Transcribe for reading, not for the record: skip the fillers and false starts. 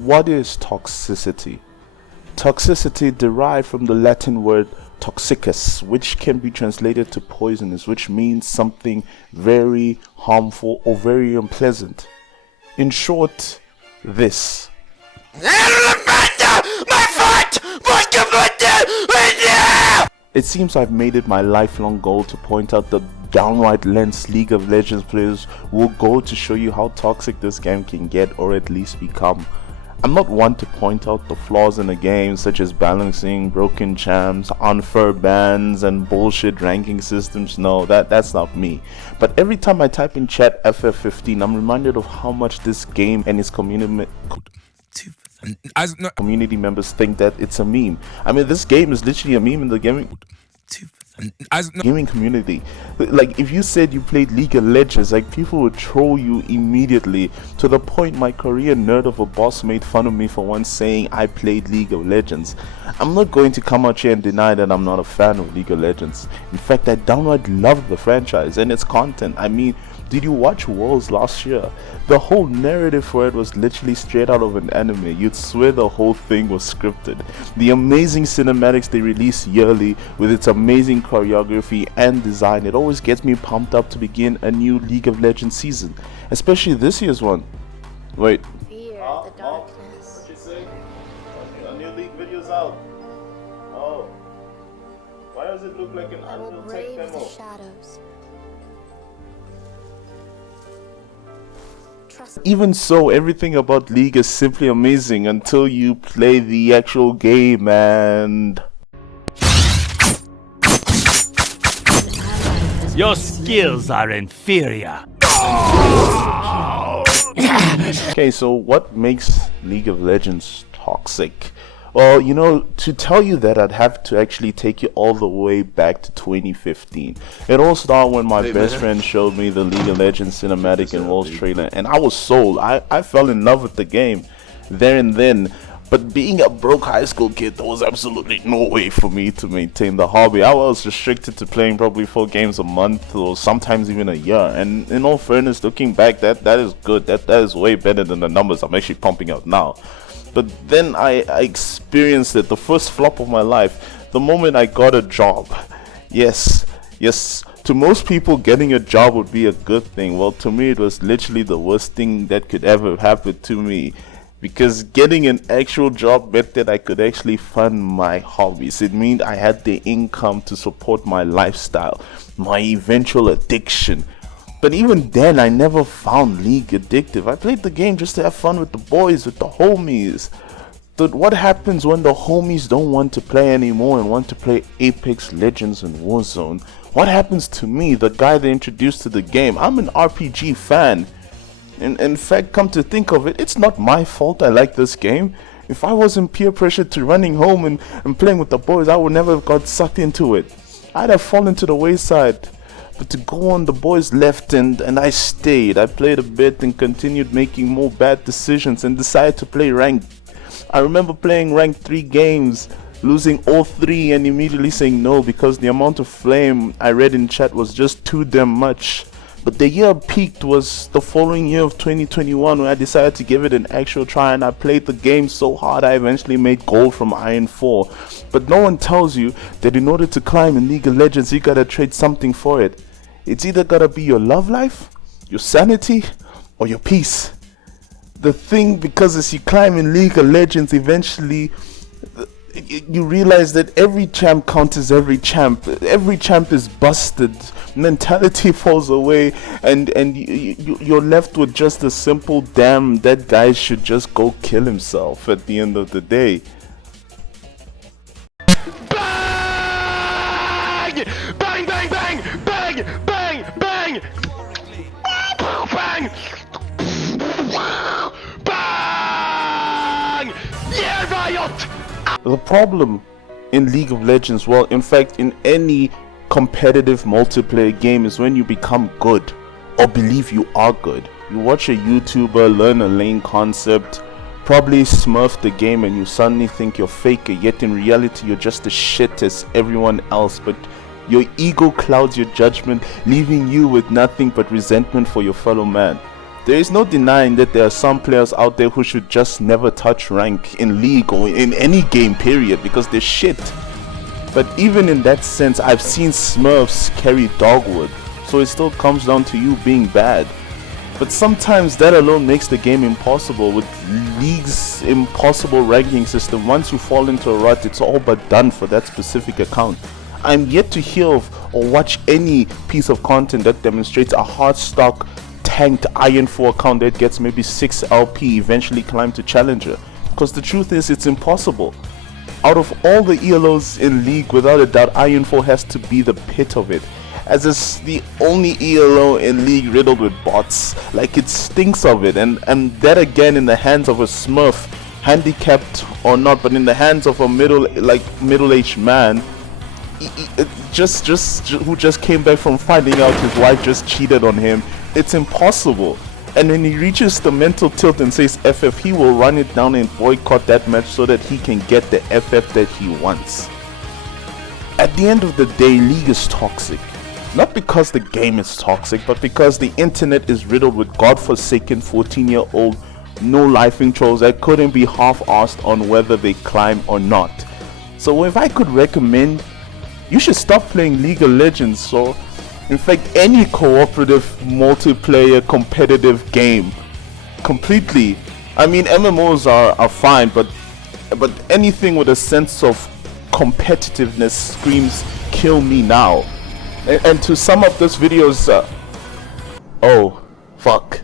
What is toxicity? Toxicity derived from the Latin word toxicus, which can be translated to poisonous, which means something very harmful or very unpleasant. In short, this. It seems I've made it my lifelong goal to point out the downright lens League of Legends players will go to show you how toxic this game can get, or at least become. I'm not one to point out the flaws in the game, such as balancing, broken champs, unfair bans, and bullshit ranking systems. No, that's not me. But every time I type in chat FF15, I'm reminded of how much this game and its community members think that it's a meme. I mean, this game is literally a meme in the gaming community. Like, if you said you played League of Legends, like, people would troll you immediately, to the point my Korean nerd of a boss made fun of me for once saying I played League of Legends. I'm not going to come out here and deny that I'm not a fan of League of Legends. In fact, I downright love the franchise and its content. I mean, did you watch Worlds last year? The whole narrative for it was literally straight out of an anime. You'd swear the whole thing was scripted. The amazing cinematics they release yearly, with its amazing choreography and design, it always gets me pumped up to begin a new League of Legends season, especially this year's one. Wait. Fear the darkness. What you say? A new League video's out. Oh. Why does it look like an Unreal Tech demo? The shadows. Even so, everything about League is simply amazing until you play the actual game and... Your skills are inferior. Okay, so what makes League of Legends toxic? Well, you know, to tell you that, I'd have to actually take you all the way back to 2015. It all started when my best friend showed me the League of Legends cinematic and Worlds trailer, and I was sold. I fell in love with the game there and then. But being a broke high school kid, there was absolutely no way for me to maintain the hobby. I was restricted to playing probably 4 games a month, or sometimes even a year. And in all fairness, looking back, that is good. That is way better than the numbers I'm actually pumping out now. But then I experienced it, the first flop of my life, the moment I got a job. Yes, to most people, getting a job would be a good thing. Well, to me, it was literally the worst thing that could ever happen to me. Because getting an actual job meant that I could actually fund my hobbies. It meant I had the income to support my lifestyle, my eventual addiction. But even then, I never found League addictive. I played the game just to have fun with the boys, with the homies. But what happens when the homies don't want to play anymore and want to play Apex Legends and Warzone? What happens to me, the guy they introduced to the game? I'm an RPG fan. In fact, come to think of it, it's not my fault I like this game. If I wasn't peer pressured to running home and playing with the boys, I would never have got sucked into it. I'd have fallen to the wayside. But to go on, the boys left and I stayed. I played a bit and continued making more bad decisions and decided to play ranked. I remember playing ranked 3 games, losing all 3 and immediately saying no because the amount of flame I read in chat was just too damn much. But the year peaked was the following year of 2021, when I decided to give it an actual try, and I played the game so hard I eventually made gold from Iron 4. But no one tells you that in order to climb in League of Legends, you gotta trade something for it. It's either gotta be your love life, your sanity, or your peace. The thing, because as you climb in League of Legends, eventually you realize that every champ counters every champ. Every champ is busted. Mentality falls away, and you're left with just a simple damn, that guy should just go kill himself at the end of the day. Bang! Bang, bang, bang! Bang! Bang! Bang! Bang! Bang! Yeah, Riot! The problem in League of Legends, well, in fact, in any competitive multiplayer game, is when you become good or believe you are good. You watch a YouTuber learn a lane concept, probably smurf the game, and you suddenly think you're faker, yet in reality you're just as shit as everyone else. But your ego clouds your judgment, leaving you with nothing but resentment for your fellow man. There is no denying that there are some players out there who should just never touch rank in League or in any game period because they're shit. But even in that sense, I've seen Smurfs carry Dogwood, so it still comes down to you being bad. But sometimes that alone makes the game impossible. With League's impossible ranking system, once you fall into a rut, it's all but done for that specific account. I'm yet to hear of or watch any piece of content that demonstrates a hard stock tanked Iron 4 account that gets maybe 6 LP eventually climb to Challenger. Because the truth is, it's impossible. Out of all the ELOs in League, without a doubt, Iron 4 has to be the pit of it, as it's the only ELO in League riddled with bots. Like, it stinks of it, and that again in the hands of a Smurf, handicapped or not, but in the hands of a middle-aged man, who just came back from finding out his wife just cheated on him. It's impossible. And when he reaches the mental tilt and says FF, he will run it down and boycott that match so that he can get the FF that he wants. At the end of the day, League is toxic. Not because the game is toxic, but because the internet is riddled with godforsaken 14-year-old no-lifing trolls that couldn't be half-arsed on whether they climb or not. So if I could recommend, you should stop playing League of Legends, or in fact any cooperative multiplayer competitive game completely. I mean, MMOs are fine, but anything with a sense of competitiveness screams kill me now. And to sum up this video's oh fuck